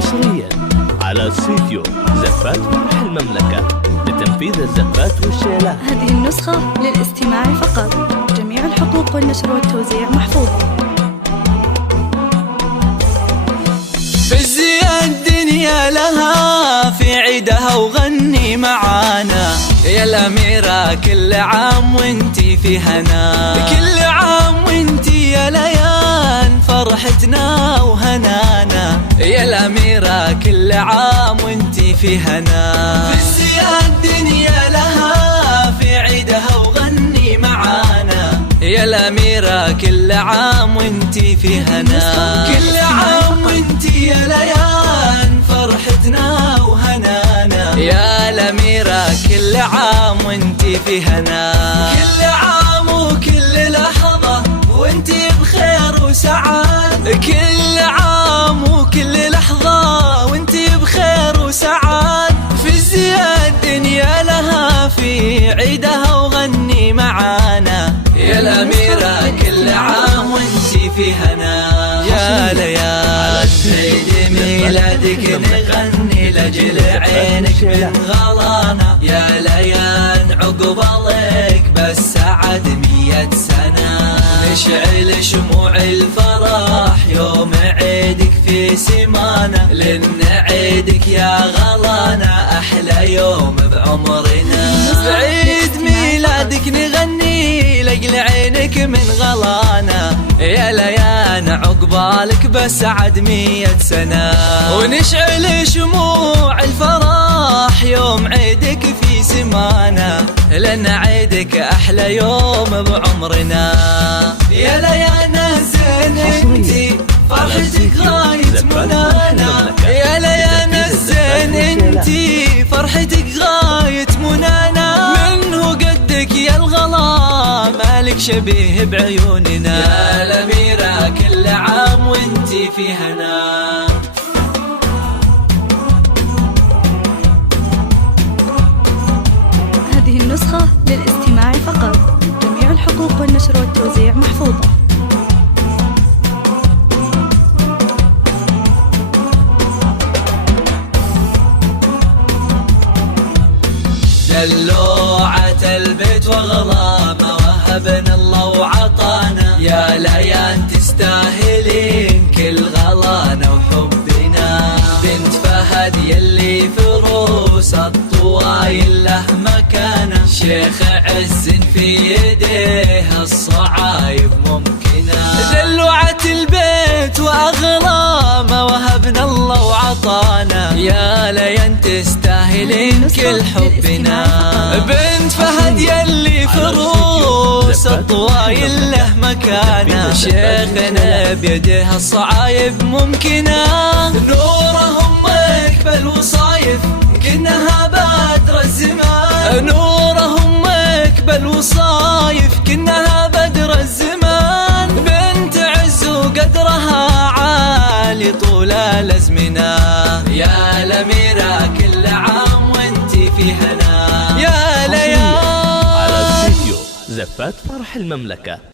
حصريا على استديو زفات فرح المملكة لتنفيذ الزفات والشيلات. هذه النسخة للاستماع فقط، جميع الحقوق والنشر والتوزيع محفوظة. فزي الدنيا لها في عيدها وغني معانا يا الأميرة، كل عام وانتي في هنا، كل عام وانتي يا ليان فرحتنا وهنانا يا الأميرة، كل عام وانتي في هنا. فزي الدنيا لها في عيدها وغني معانا يا الأميرة، كل عام وانتي في هنا، كل عام وانتي يا ليان فرحتنا وهنانا يا الأميرة، كل عام وانتي في هنا، كل عام وكل لحظة وانتي بخير وسعاد، كل عام وكل لحظة وانتي بخير وسعاد. فزي الدنيا لها في عيدها وغني معانا يا الأميرة، كل عام وانتي في هنا يا ليال. عيد ميلادك نغني لجل عينك من غلانا يا ليان، عقبالك بس سعد 100 سنة، نشعل شموع الفرح يوم عيدك في سمانة، لأن عيدك يا غلانا أحلى يوم بعمرنا. بعيد ميلادك نغني لجل عينك من غلانا يا ليان، عقبالك بس عد 100 سنة، ونشعل شموع الفرح يوم عيدك في سمانة، لأن عيدك أحلى يوم بعمرنا يا ليان. زين انتي فرحتك غاية منانا يا ليان، الزين انتي فرحتك غاية منانا، منه قدك يا الغلا مالك شبيه بعيوننا يا الأميرة، كل عام وانتي في هنا. هذه النسخة للاستماع فقط، جميع الحقوق والنشر والتوزيع محفوظة. دلوعة البيت وغلا ما وهبنا الله وعطانا يا ليان، تستاهلين كل غلانا وحبنا، بنت فهد يلي فروس الطوايل له مكانه، شيخ عز في يديه الصعايب ممكنه. دلوعة البيت واغلى ما وهبنا الله وعطانا يا ليان، تستاهلين كل حبنا، بنت فهد يلي فروس الطوايل له مكانه، شيخنا بيده الصعايب ممكنه، نورهم مقبل وصايف كنها بدر الزمان، نورهم مقبل وصايف كنها بدر الزمان، بنت عز وقدرها عالي طول الازمنه يا الأميرة، كل عام وانتي في هنا يا ليال. على استديو زفات فرح المملكة.